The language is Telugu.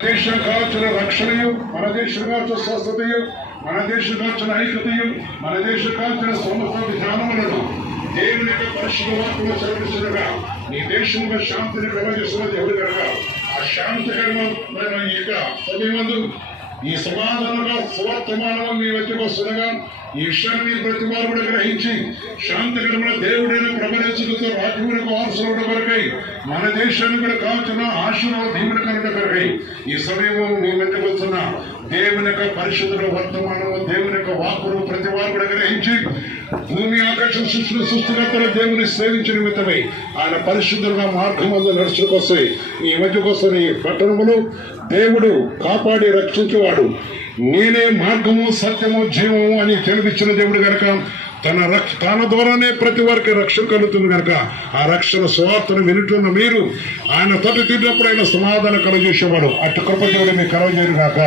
దేశం కావాల్సిన రక్షణయు, మన దేశం కావాల్సిన స్వస్థతయు, మన దేశం కావాల్సిన ఐక్యతయు, మన దేశం కావాల్సిన సమస్త విధానములను దేవుని యొక్క పరిశుద్ధ వాక్కులో సెలవిస్తుండగా నీ దేశంలో శాంతిని కలగజేస్తున్న దేవుడు కనుక ఆ శాంతికరమైన ఈ యొక్క సమయమందు ఈ సమాధానంగా సువర్తమానం మీ వచ్చకు వస్తుండగా ఈ విషయాన్ని ప్రతి వారు కూడా గ్రహించి శాంతికరమైన దేవుడైన ప్రబలించులతో రాజ్యములకు వారసుల కొరకై మన దేశాన్ని కూడా కాల్చిన ఆశీర్వాద దీవుని కనుక కొరకై ఈ సమయము మీ మధ్యకు వస్తున్న దేవుని యొక్క పరిశుద్ధుల వర్తమానము దేవుని యొక్క వాక్కును ప్రతి వారు కూడా గ్రహించి భూమి ఆకాశం సృష్టికర్తల దేవుని సేవించిన నిమిత్తమై ఆయన పరిశుద్ధులుగా మార్గం వల్ల నడుచుకొస్తాయి ఈ మధ్యకు వస్తున్న ఈ పట్టణములు దేవుడు కాపాడి రక్షించేవాడు నేనే మార్గము సత్యము జీవము అని తెలిపించిన దేవుడు కనుక తన ద్వారానే ప్రతి వారికి రక్షణ కలుగుతుంది కనుక ఆ రక్షణ స్వార్థను వినుతున్న మీరు ఆయన తోటి తిరిగినప్పుడు ఆయన సమాధానం కలుగజేసేవాడు అటు కృప దేవుడు మీకు కలగజేయను గాక.